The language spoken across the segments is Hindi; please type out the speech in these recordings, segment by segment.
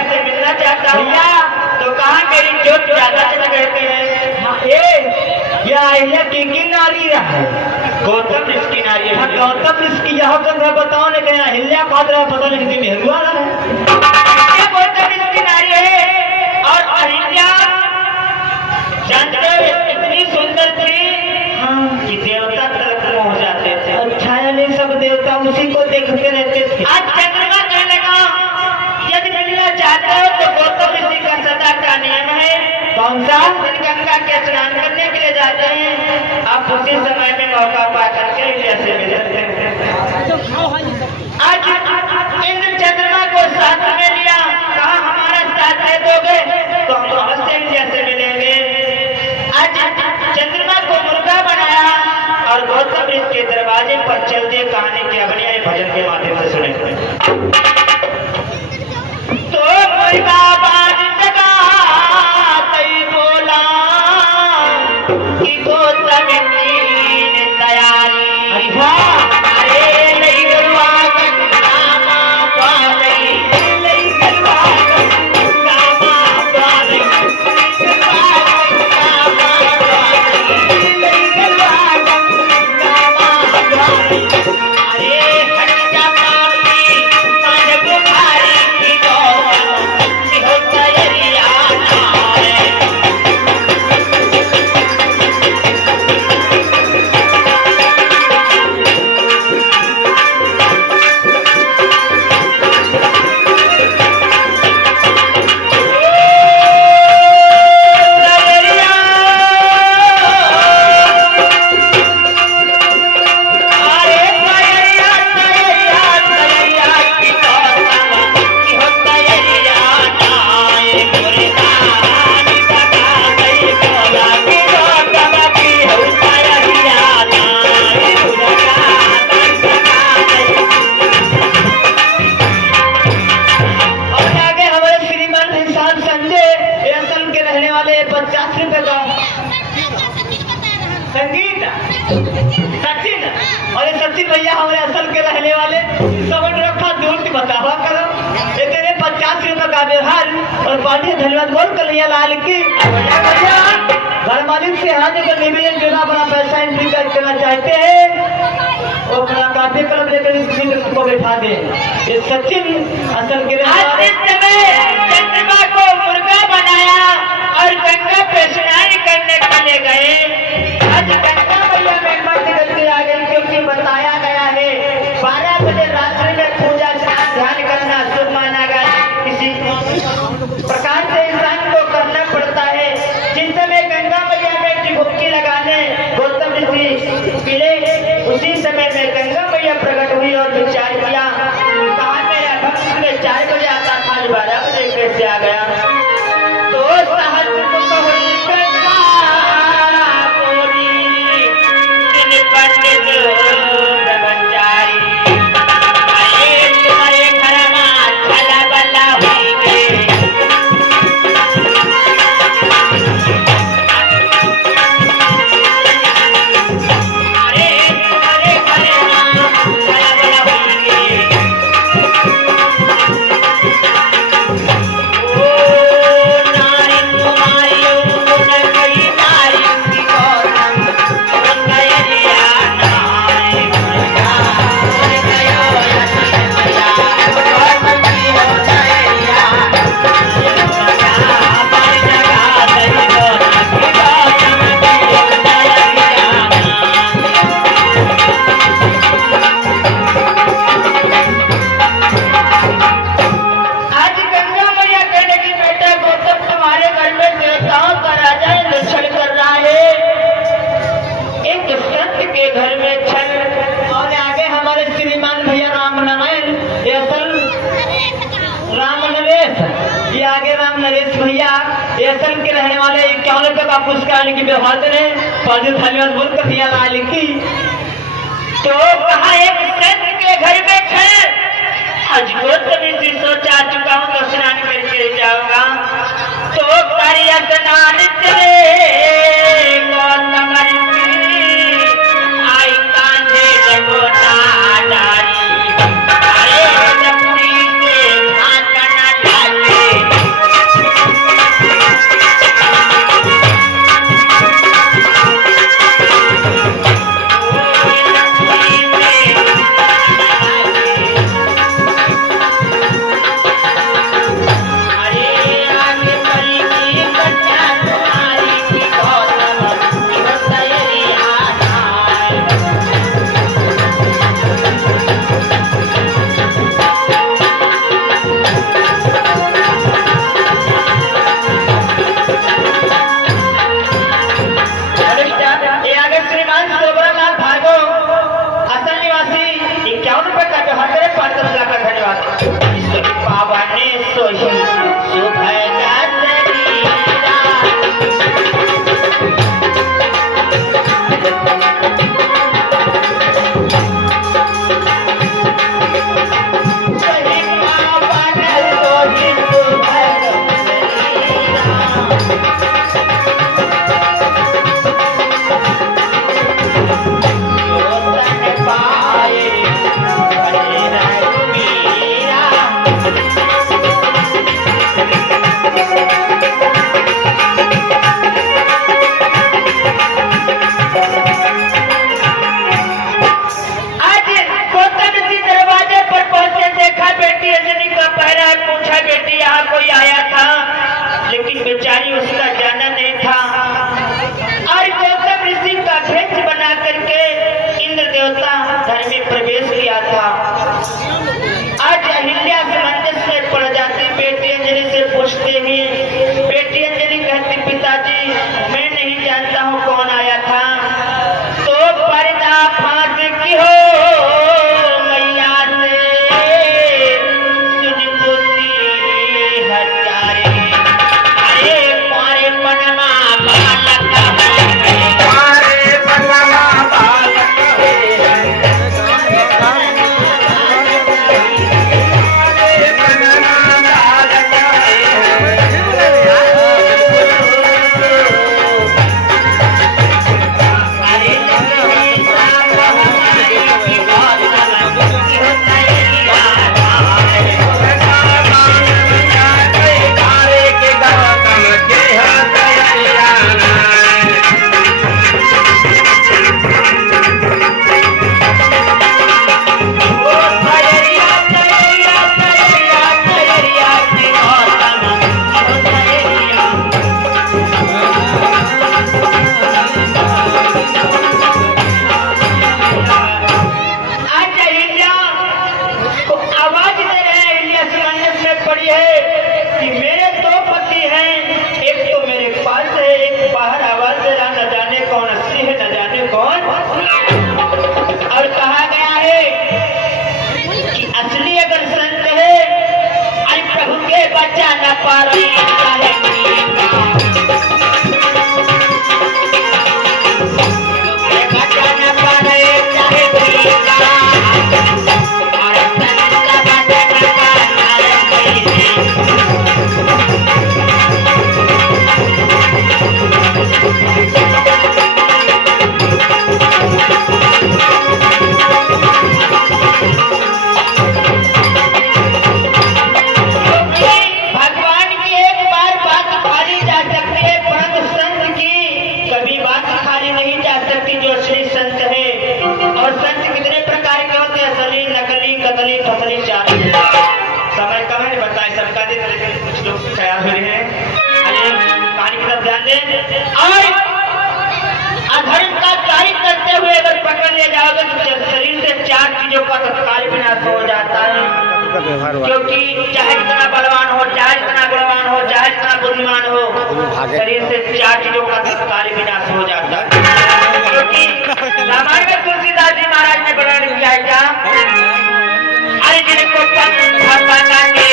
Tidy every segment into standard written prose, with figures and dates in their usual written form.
अहिल्या से मिलना चाहता हूँ तो कहाँ मेरी जोत ज्यादा जल कहते हैं। यह अहिल्या की नारी है। गौतम ऋषि नारी है। गौतम ऋषि यह कंधा बताओ ने कहा अहिल्या पात्र पता नहीं कितनी मेहरुआ है। ये गौतम ऋषि नारी है और अहिल्या जानते हो इतनी सुंदर थी कि देवता तक पहुंच जाते थे। अच्छा यानी सब देवता उसी को देखते रहते थे। आज चंद्रमा कहने लगा यदि मिलना चाहते हो तो गौतम ऋषि का सदा का नियम है। कौन सा? गंगा के स्नान करने के लिए जाते हैं, आप उसी समय में मौका पा करके अहिल्या से मिल सकते हैं। आज इंद्र चंद्रमा को साथ में लिया, कहा हमारा साथ दे दोगे तो हम अवश्य अहिल्या से मिलेंगे। आज चंद्रमा को मुर्गा बनाया और गौतम ऋषि के दरवाजे पर चल दिए। कहानी की अगली आई भजन के माध्यम से सुने। तो मुर्गा बाज जगा तई बोला कि गौतम की तैयारी। अरे नहीं गलवा गामा पालई, नहीं गलवा गामा पालई, अरे हट जा पापी मन बुखारी की गौतम हो तैयारिया नारे। संगीत सचिन और सचिन भैया हमारे असल के रहने वाले समझ रखा दूर की बतावा करो। इतने 50 रुपए का व्यवहार और पार्टी धन्यवाद बोल कन्हैया लाल की। घर मालिक से हाथ पर निवेदन जो अपना पैसा एंट्री करना चाहते हैं वो अपना काफी कलम लेकर किसी को बैठा दे। ये सचिन असल के चंद्रमा को मुर्गा बनाया और गंगा पे स्नान करने के लिए गए। आज गंगा मैया मेहमान निकलती आ गई क्योंकि बताया गया है 12 बजे रात्रि में पूजा ध्यान करना शुभ माना गया। किसी प्रकार से इंसान को करना पड़ता है। जिस समय गंगा मैया में डुबकी लगाने गौतम ऋषि मिले उसी समय में गंगा मैया प्रकट हुई और विचार किया कहा मेरा भक्त में 4 बजे आता था 12 बजे कैसे आ गया। तो सहस्त्र पंडित ब्रह्मचारी आए तुम्हारे घर में छला बल्ला हुई गए। अरे तुम्हारे घर में छला बल्ला हुई गए। ओ नारी तुम्हारी उन कई नारी की गौतम असल के रहने वाले 51 रुपए का पुरस्कार की व्यवहार करें पाजी धन्यवाद बोल कर दिया लाल की। तो कहा एक संत के घर में थे आज गौतम जी सोचा चुका हूँ तो स्नान करके जाऊंगा। तो कार्य स्नान चले गौतम आई कांधे लगोटा डाली अरे जमुनी से भागना डाले चलते हुए अगर पकड़ लिया जाओगे तो शरीर से 4 चीजों का तत्काल विनाश हो जाता है। क्योंकि चाहे जितना बलवान हो, चाहे जितना गुणवान हो, चाहे जितना बुद्धिमान हो, शरीर से 4 चीजों का तत्काल विनाश हो जाता है। क्योंकि रामायण में तुलसीदास जी महाराज ने वर्णन किया है क्या? अरे जिनको पंखा बना के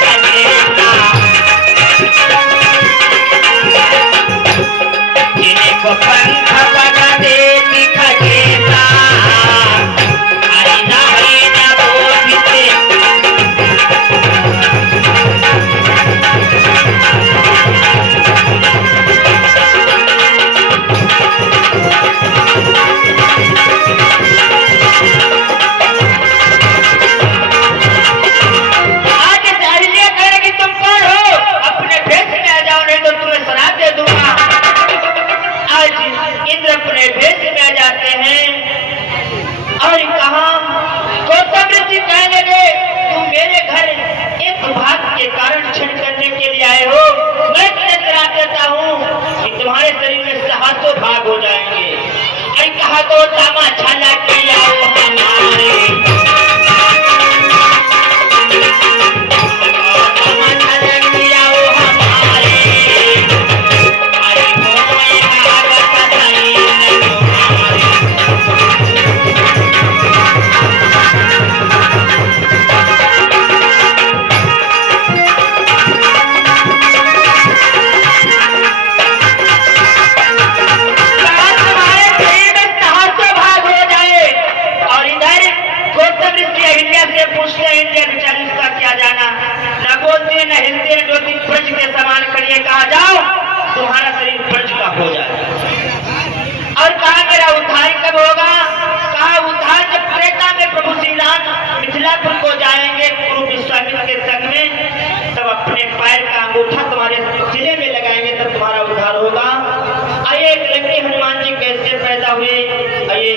चलेगा, जिनको पंखा बना दे दिखाएगा, अरे ना बोलते अपने भेष में आ जाते हैं और कहा गौतम ऋषि कहने लगे तुम मेरे घर एक भाग के कारण क्षण करने के लिए आए हो, मैं तुम्हें करा देता हूँ कि तुम्हारे शरीर में 700 भाग हो जाएंगे। अरे कहा तो तामा छाला के आओ हमारे, तुम्हारा शरीर ब्रज का हो जाए। और कहा मेरा उद्धार कब होगा? कहा उद्धार जब त्रेता में प्रभु श्री राम मिथिलापुर को जाएंगे गुरु विश्वामित्र के संग में, तब अपने पैर का अंगूठा तुम्हारे सिले में लगाएंगे, तब तुम्हारा उद्धार होगा। आइए एक लंके हनुमान जी कैसे पैदा हुए, आइए